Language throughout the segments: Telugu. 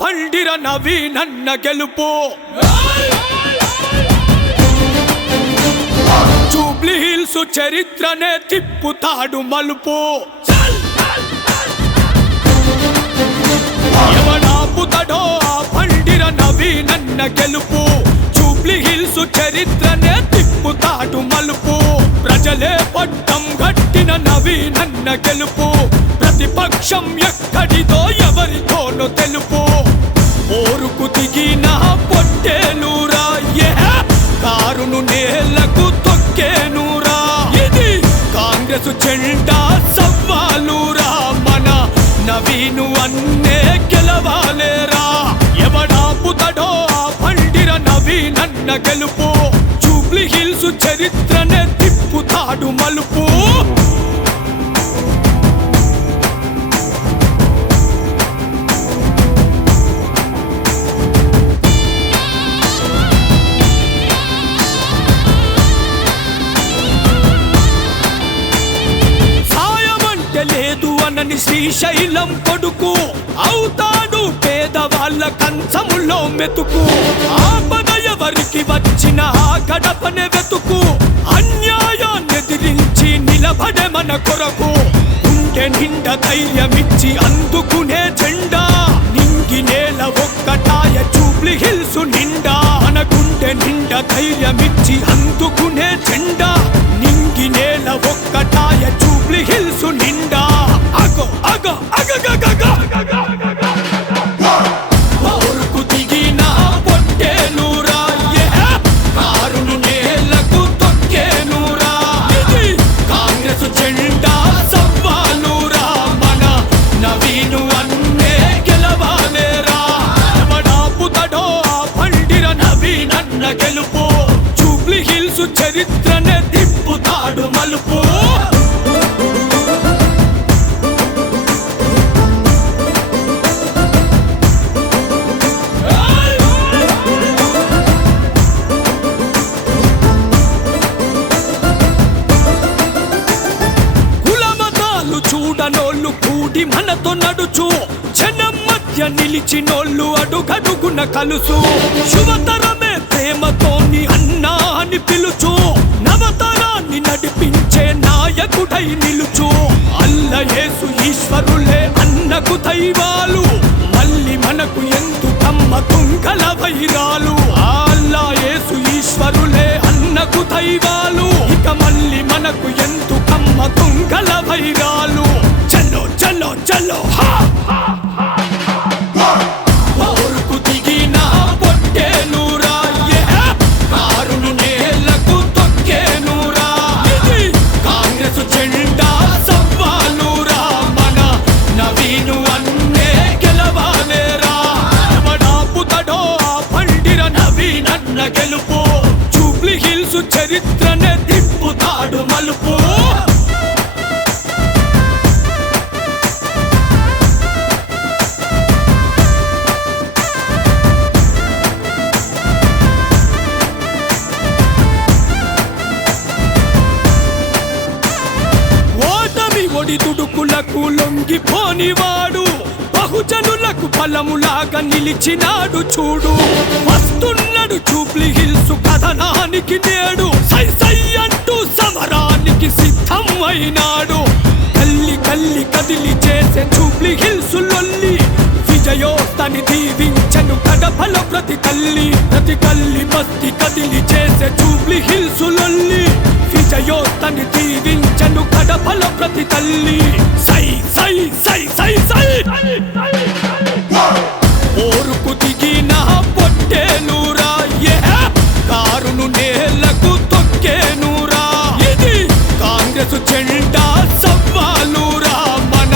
పండిర నవీనన్న గెలుపు జూబ్లీ హిల్స్ చరిత్రనే తిప్పుతాడు మలుపు ఎవడాపుతడో ఆ పండిర నవీనన్న గెలుపు జూబ్లీ హిల్స్ చరిత్రనే తిప్పుతాడు మలుపు ప్రజలే పట్టం గట్టిన నవీనన్న గెలుపు ప్రతిపక్షం ఎక్కడిదో ఎవరితోనో తెలుపు ఓరుకు దిగిన పొట్టేలురా కారును నేలకు తొక్కేనురా ఇది కాంగ్రెస్ జెండా సవాలురా మన నవీను అన్నే గెలవాలేరా ఎవడాపుతడో ఆ పండిర నవీనన్న గెలుపు జూబ్లీ హిల్స్ చరిత్రనే తిప్పుతాడు మలుపు లేదు అనని శ్రీశైలం కొడుకు అవుతాడు పేదవాళ్ళ కంచములో మెతుకు ఆపద ఎవరికి వచ్చిన ఆ గడపనే వెతుకు అన్యాయాన్ని ఎదిరించి నిలబడే మన కొరకు గుండె నిండా ధైర్యమిచ్చి అందుకునే జెండా నింగి నేల ఒక్కటాయ జూబ్లీ హిల్స్ నిండా మన గుండె నిండా ధైర్యమిచ్చి అందుకునే జెండా నింగి నేల ఒక్కటాయ జూబ్లీ హిల్స్ నిండా అగో అగో అగగగగ ఓరుకు దిగిన పొట్టేలురా కారును నేలకు తొక్కేనురా ఇది కాంగ్రెస్ జెండా సవాలురా మన నవీను అన్నే గెలవాలేరా ఎవడాపుతడో ఆ పండిర నవీనన్న గెలుపు జూబ్లీ హిల్స్ చరిత్రనే తిప్పుతాడు మలుపు చూడనోళ్ళు కూడి మనతో నడుచు జనం మధ్య నిలిచినోళ్ళు అడుగడుగున కలుసు యువతరమే ప్రేమతోని అన్నా అని పిలుచు నవతరాన్ని నడిపించే నాయకుడై నిలుచు అల్ల యేసు ఈశ్వరులే అన్నకు దైవాలు మళ్ళీ మనకు ఎందుకమ్మ తుంగల వైరాలు అల్లా యేసు ఈశ్వరులే అన్నకు దైవాలు ఇక మళ్ళీ మనకు ఎందుకమ్మ తుంగల వైరాలు చలో చలో చలో ఓరుకు దిగిన పొట్టేలురా కారును నేలకు తొక్కేనురా ఇది కాంగ్రెస్ జెండా సవాలురా మన నవీను అన్నే గెలవాలేరా ఎవడాపుతడో ఆ పండిర నవీనన్న గెలుపు జూబ్లీ హిల్స్ చరిత్రనే తిప్పుతాడు మలుపు ఒడిదుడుకులకు లొంగిపోనివాడు బహుజనులకు బలములాగా నిలిచినాడు చూడు వస్తున్నాడు జూబ్లీ హిల్స్ కథనానికి నేడు సై సై అంటూ సమరానికి సిద్ధం అయినాడు కల్లి కల్లి కదిలి చేసే జూబ్లీ హిల్స్ లొల్లి విజయోస్తని దీవించను కడపల ప్రతి కల్లి బస్తి కదిలి చేసే జూబ్లీ హిల్స్ లొల్లి విజయోస్తని దీవించను కడపల ప్రతి తల్లి సై సై సై సై సై ఓరుకు దిగిన పొట్టేలురా కారును నేలకు తొక్కేనురా ఇది కాంగ్రెస్ జెండా సవాలురా మన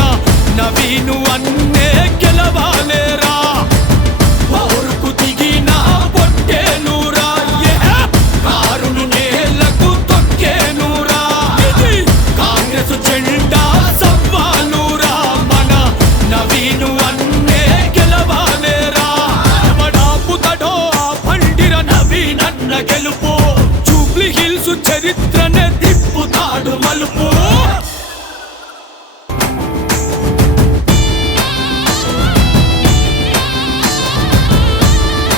నవీను అన్నే గెలవాలేరా ఓరుకు దిగిన పొట్టేలురా కారును నేలకు తొక్కేనురా ఇది కాంగ్రెస్ జెండా సవాలురా మన నవీను అన్నే గెలవాలేరా ఎవడాపుతడో ఆ పండిర నవీనన్న గెలుపు